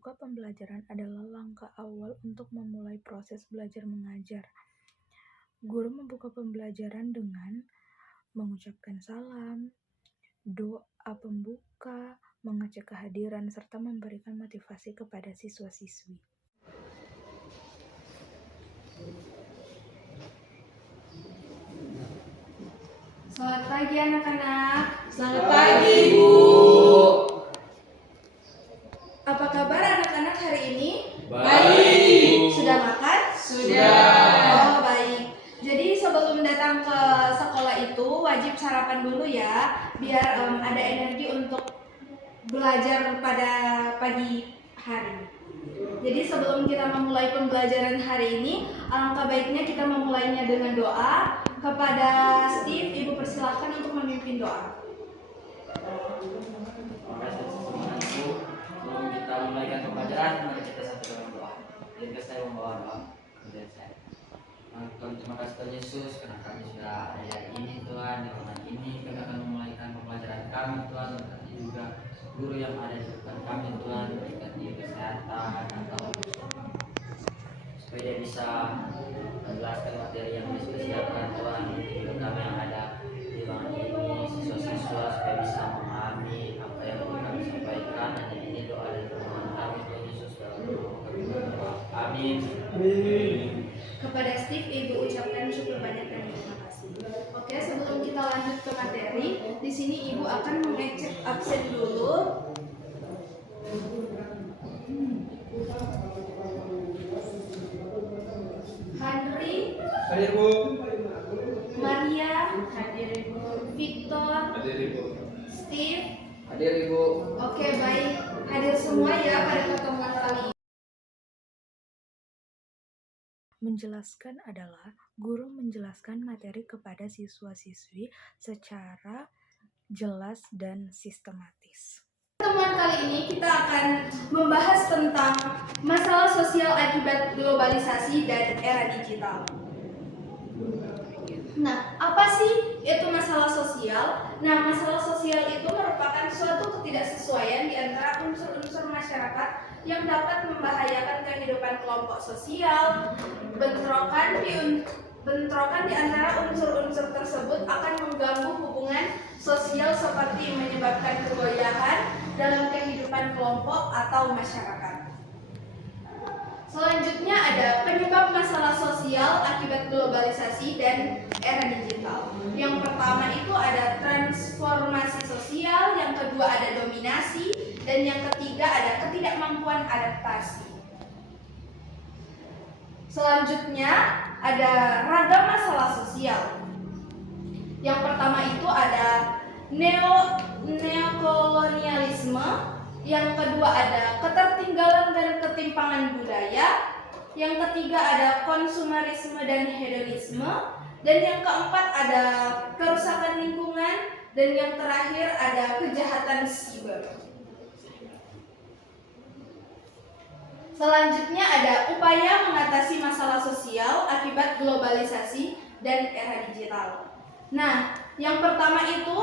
Membuka pembelajaran adalah langkah awal untuk memulai proses belajar mengajar. Guru membuka pembelajaran dengan mengucapkan salam, doa pembuka, mengecek kehadiran, serta memberikan motivasi kepada siswa-siswi. Selamat pagi anak-anak. Selamat pagi, Bu. Apa kabar anak-anak hari ini? Baik. Sudah makan? Sudah. Oh, baik. Jadi sebelum datang ke sekolah itu wajib sarapan dulu ya, biar ada energi untuk belajar pada pagi hari. Jadi sebelum kita memulai pembelajaran hari ini, alangkah baiknya kita memulainya dengan doa. Kepada Steve, Ibu persilahkan untuk memimpin doa. Terima kasih semuanya, Bu. Sebelum kita mulaikan pembelajaran, mari kita satu dalam doa. Izinkan saya membawa doa kemudian saya. Tuhan, terima kasih Tuhan Yesus karena kami sudah ada hari ini Tuhan. Di ruangan ini kami akan memulaikan pembelajaran kami Tuhan. Berkati juga guru yang ada di depan kami Tuhan. Berikan dia kesehatan atau supaya dia bisa menjelaskan materi yang sudah siapkan Tuhan. Juga kami yang ada di ruangan ini, siswa-siswa supaya bisa memahami apa yang kami sampaikan. Hanya ini doa dan permohonan kami Tuhan Yesus dalam nama kami berdoa. Amin. Kepada Steve, Ibu ucapkan syukur banyak dan terima kasih. Oke, sebelum kita lanjut ke materi, di sini Ibu akan mengecek absen dulu. Henry, Hadir, Bu. Maria, hadir Ibu. Victor, Hadir, Ibu. Steve. Hadir Ibu. Oke, baik. Hadir semua ya pada pertemuan kali ini. Menjelaskan adalah guru menjelaskan materi kepada siswa-siswi secara jelas dan sistematis. Pertemuan kali ini kita akan membahas tentang masalah sosial akibat globalisasi dan era digital. Nah, apa sih itu masalah sosial? Nah, masalah sosial itu merupakan suatu ketidaksesuaian di antara unsur-unsur masyarakat yang dapat membahayakan kehidupan kelompok sosial. Bentrokan di antara unsur-unsur tersebut akan mengganggu hubungan sosial seperti menyebabkan kegoyahan dalam kehidupan kelompok atau masyarakat. Selanjutnya ada penyebab masalah sosial akibat globalisasi dan era digital. Yang pertama itu ada transformasi sosial, yang kedua ada dominasi, dan yang ketiga ada ketidakmampuan adaptasi. Selanjutnya ada ragam masalah sosial. Yang pertama itu ada neokolonialisme, yang kedua ada ketertinggalan dan ketimpangan budaya, yang ketiga ada konsumerisme dan hedonisme, dan yang keempat ada kerusakan lingkungan, dan yang terakhir ada kejahatan siber. Selanjutnya ada upaya mengatasi masalah sosial akibat globalisasi dan era digital. Nah, yang pertama itu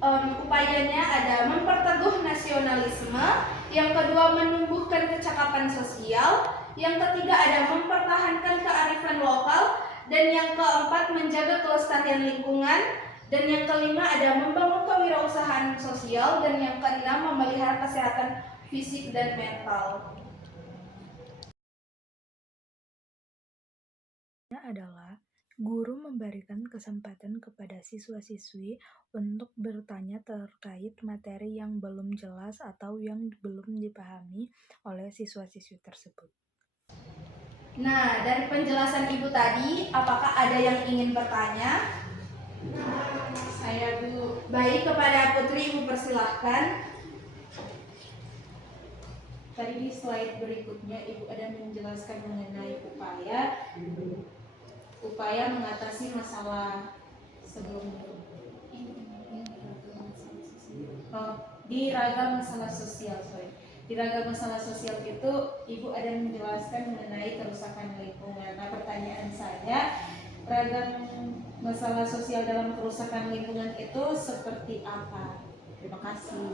upayanya ada memperteguh nasionalisme, yang kedua menumbuhkan kecakapan sosial, yang ketiga ada mempertahankan kearifan lokal, dan yang keempat menjaga kelestarian lingkungan, dan yang kelima ada membangun kewirausahaan sosial, dan yang keenam memelihara kesehatan fisik dan mental. Adalah guru memberikan kesempatan kepada siswa-siswi untuk bertanya terkait materi yang belum jelas atau yang belum dipahami oleh siswa-siswi tersebut. Nah, dari penjelasan Ibu tadi, apakah ada yang ingin bertanya? Saya Bu. Baik, kepada Putri Ibu persilahkan. Tadi di slide berikutnya Ibu ada menjelaskan mengenai upaya mengatasi masalah sebelumnya. Di ragam masalah sosial, Di ragam masalah sosial itu Ibu ada menjelaskan mengenai kerusakan lingkungan. Nah, pertanyaan saya, ragam masalah sosial dalam kerusakan lingkungan itu seperti apa? Terima kasih.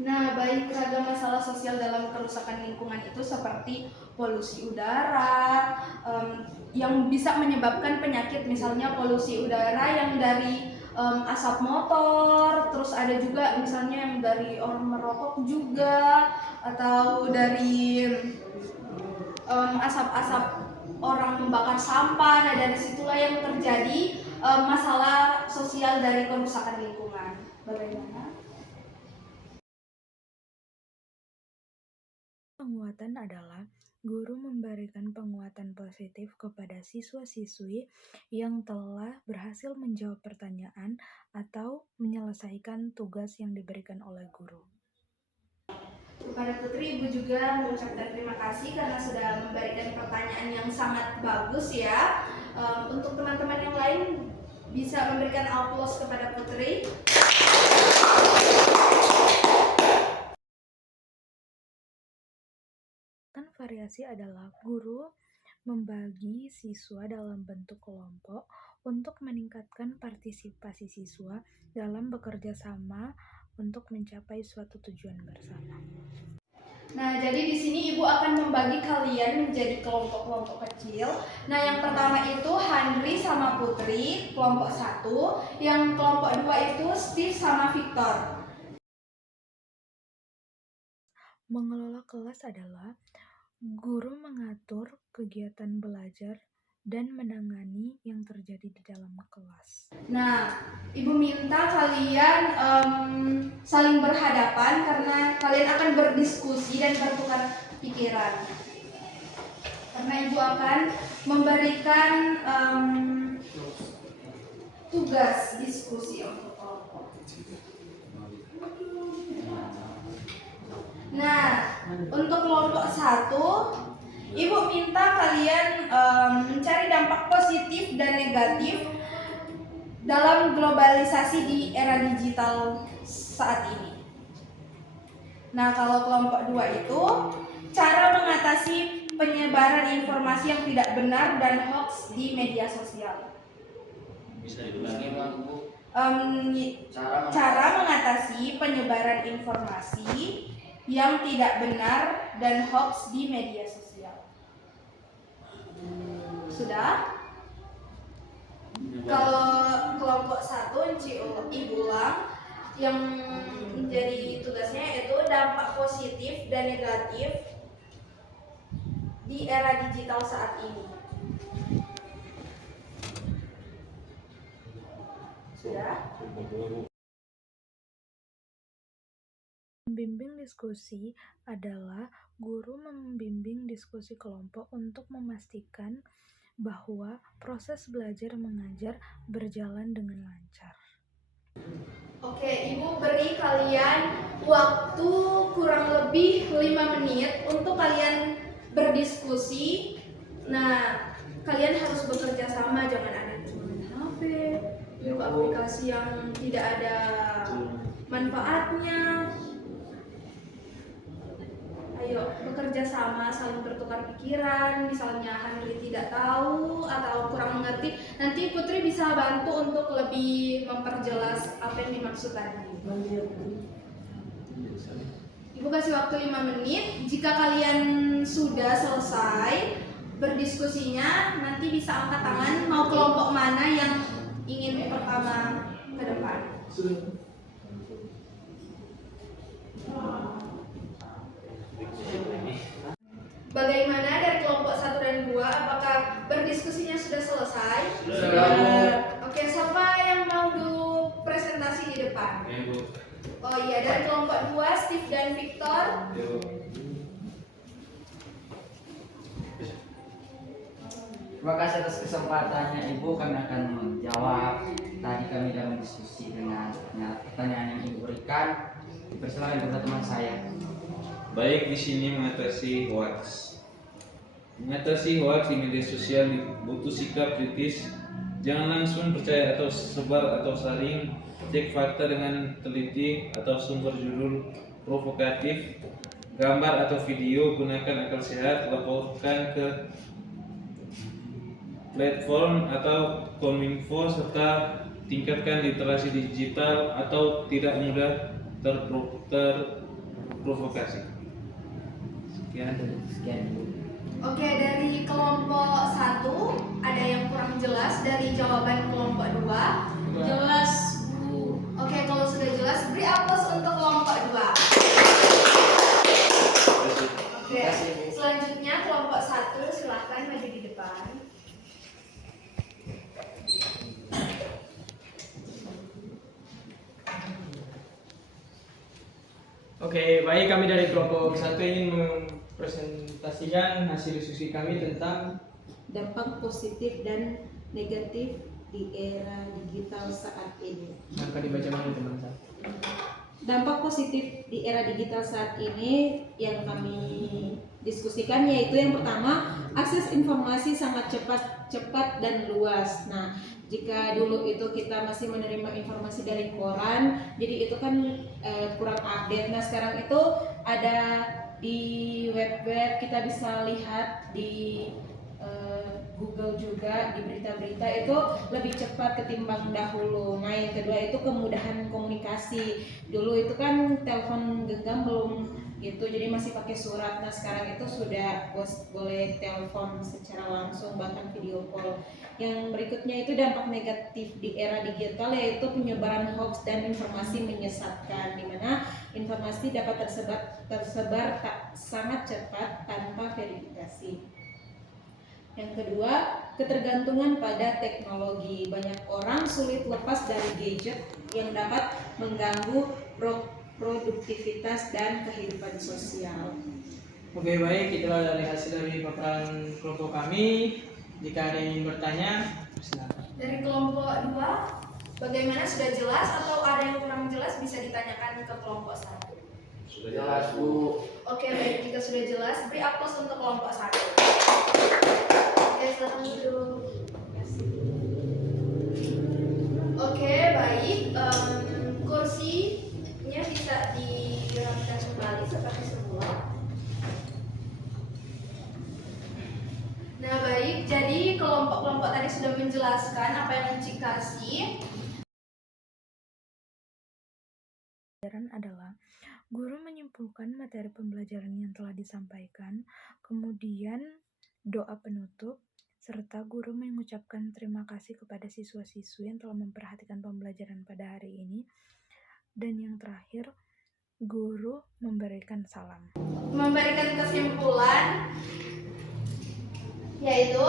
Nah, baik, ragam masalah sosial dalam kerusakan lingkungan itu seperti polusi udara, yang bisa menyebabkan penyakit, misalnya polusi udara yang dari asap motor, terus ada juga misalnya yang dari orang merokok juga, atau dari asap-asap orang membakar sampah. Nah, dari situlah yang terjadi masalah sosial dari kerusakan lingkungan. Bagaimana? Penguatan adalah guru memberikan penguatan positif kepada siswa-siswi yang telah berhasil menjawab pertanyaan atau menyelesaikan tugas yang diberikan oleh guru. Kepada Putri, Ibu juga mengucapkan terima kasih karena sudah memberikan pertanyaan yang sangat bagus ya. Untuk teman-teman yang lain bisa memberikan aplaus kepada Putri. Variasi adalah guru membagi siswa dalam bentuk kelompok untuk meningkatkan partisipasi siswa dalam bekerja sama untuk mencapai suatu tujuan bersama. Nah, jadi di sini Ibu akan membagi kalian menjadi kelompok-kelompok kecil. Nah, yang pertama itu Handri sama Putri, kelompok 1. Yang kelompok 2 itu Steve sama Victor. Mengelola kelas adalah guru mengatur kegiatan belajar dan menangani yang terjadi di dalam kelas. Nah, Ibu minta kalian saling berhadapan karena kalian akan berdiskusi dan bertukar pikiran. Karena Ibu akan memberikan tugas diskusi untuk kelompok. Nah, untuk kelompok 1, Ibu minta kalian mencari dampak positif dan negatif dalam globalisasi di era digital saat ini. Nah, kalau kelompok 2 itu cara mengatasi penyebaran informasi yang tidak benar dan hoax di media sosial. Bisa diulangi Bang, Bu? Cara mengatasi penyebaran informasi yang tidak benar dan hoax di media sosial. Sudah? Kalau kelompok 1 Ibu ulang, yang menjadi tugasnya yaitu dampak positif dan negatif di era digital saat ini. Sudah? Membimbing diskusi adalah guru membimbing diskusi kelompok untuk memastikan bahwa proses belajar mengajar berjalan dengan lancar. Oke, Ibu beri kalian waktu kurang lebih 5 menit untuk kalian berdiskusi. Nah, kalian harus bekerja sama, jangan ada yang cuma main HP, buka aplikasi yang tidak ada manfaatnya. Ayo bekerja sama, saling bertukar pikiran. Misalnya Handri tidak tahu atau kurang mengerti, nanti Putri bisa bantu untuk lebih memperjelas apa yang dimaksud tadi. Ibu kasih waktu 5 menit. Jika kalian sudah selesai berdiskusinya, nanti bisa angkat tangan mau kelompok mana yang ingin pertama ke depan. Bagaimana dari kelompok 1 dan 2? Apakah berdiskusinya sudah selesai? Sudah. Oke, siapa yang mau dulu presentasi di depan? Ibu. Oh iya, dari kelompok 2 Steve dan Victor. Terima kasih atas kesempatannya Ibu. Kami akan menjawab. Tadi kami sudah berdiskusi dengan pertanyaan yang Ibu berikan. Persilakan kepada teman saya. Baik, di sini mengatasi hoax. Mengatasi hoax di media sosial butuh sikap kritis. Jangan langsung percaya atau sebar atau saring. Cek fakta dengan teliti atau sumber judul provokatif, gambar atau video. Gunakan akal sehat. Laporkan ke platform atau kominfo serta tingkatkan literasi digital atau tidak mudah terprovokasi. Sekian dulu. Oke, dari kelompok 1 ada yang kurang jelas dari jawaban kelompok 2. Jelas, Bu. Oke, kalau sudah jelas beri aplaus untuk kelompok 2. Oke, selanjutnya kelompok 1 silahkan maju di depan. Oke, baik, kami dari kelompok 1 ingin mempresentasikan hasil diskusi kami tentang Dampak positif dan negatif di era digital saat ini. angka dibaca mana teman-teman. Dampak positif di era digital saat ini yang kami diskusikan yaitu yang pertama, akses informasi sangat cepat dan luas. Nah, jika dulu itu kita masih menerima informasi dari koran, jadi itu kan kurang update. Nah, sekarang itu ada di web kita bisa lihat di Google juga, di berita-berita itu lebih cepat ketimbang dahulu. Nah, yang kedua itu kemudahan komunikasi. Dulu itu kan telepon genggam belum gitu, jadi masih pakai surat. Nah, sekarang itu sudah boleh telepon secara langsung, bahkan video call. Yang berikutnya itu dampak negatif di era digital yaitu penyebaran hoax dan informasi menyesatkan, di mana informasi dapat tersebar sangat cepat tanpa verifikasi. Yang kedua, ketergantungan pada teknologi. Banyak orang sulit lepas dari gadget yang dapat mengganggu produktivitas dan kehidupan sosial. Oke, baik, itulah dari hasil dari paparan kelompok kami. Jika ada yang ingin bertanya, silakan. Dari kelompok 2, bagaimana, sudah jelas atau ada yang kurang jelas bisa ditanyakan ke kelompok 1? Sudah jelas, Bu. Oke, baik, jika sudah jelas beri aplaus untuk kelompok 1. Oke, silakan duduk. Oke, baik, kursinya bisa dirapikan kembali seperti semula. Nah, baik, jadi kelompok-kelompok tadi sudah menjelaskan apa yang Encik kasih. Adalah guru menyimpulkan materi pembelajaran yang telah disampaikan, kemudian doa penutup, serta guru mengucapkan terima kasih kepada siswa-siswi yang telah memperhatikan pembelajaran pada hari ini, dan yang terakhir, guru memberikan salam. Memberikan kesimpulan yaitu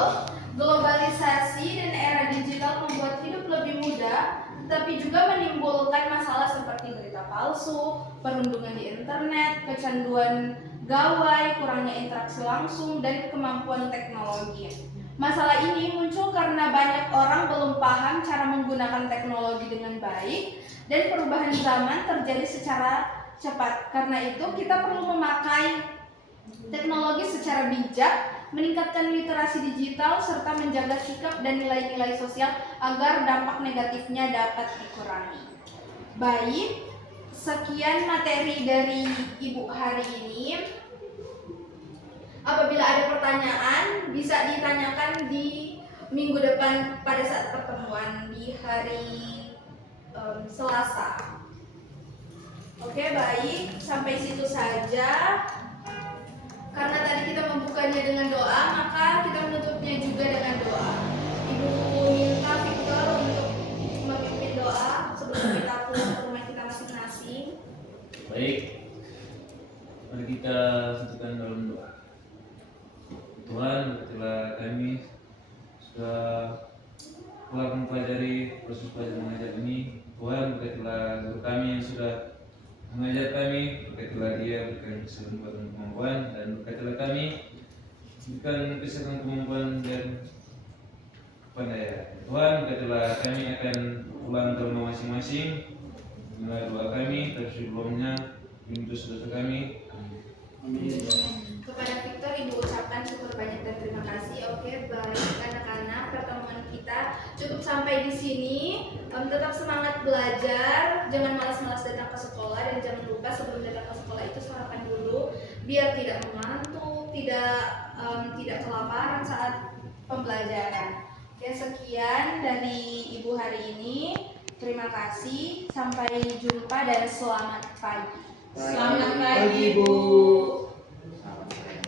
globalisasi dan era digital membuat hidup lebih mudah, tapi juga menimbulkan masalah seperti berita palsu, perundungan di internet, kecanduan gawai, kurangnya interaksi langsung, dan kemampuan teknologi. Masalah ini muncul karena banyak orang belum paham cara menggunakan teknologi dengan baik, dan perubahan zaman terjadi secara cepat. Karena itu kita perlu memakai teknologi secara bijak, meningkatkan literasi digital, serta menjaga sikap dan nilai-nilai sosial agar dampak negatifnya dapat dikurangi. Baik, sekian materi dari Ibu hari ini. Apabila ada pertanyaan, bisa ditanyakan di minggu depan pada saat pertemuan di hari Selasa. Oke, baik, sampai situ saja. Karena tadi kita membukanya dengan doa, maka kita menutupnya juga dengan doa. Ibu minta Victor untuk memimpin doa sebelum kita pulang ke rumah kita masing-masing. Baik, mari kita satukan dalam doa. Tuhan, berkatilah kami sudah telah mempelajari proses belajar mengajar ini. Tuhan, berkatilah guru kami yang sudah mengajar kami, berkatilah dia, berikan kesempatan kemampuan, dan berkatilah kami, berikan kesempatan kemampuan dan pandai. Tuhan, berkatilah kami akan pulang ke rumah masing-masing. Inilah doa kami, tapi sebelumnya untuk dosa kami. Amin. Kepada Victor, Ibu ucapkan syukur banyak dan terima kasih. Oke, baik anak-anak, pertemuan kita cukup sampai di sini. Tetap semangat belajar, jangan malas-malas datang ke sekolah, dan jangan lupa sebelum datang ke sekolah itu sarapan dulu biar tidak mengantuk, tidak kelaparan saat pembelajaran. Oke, sekian dari Ibu hari ini. Terima kasih, sampai jumpa dan selamat pagi. Selamat pagi, Bu. Selamat pagi.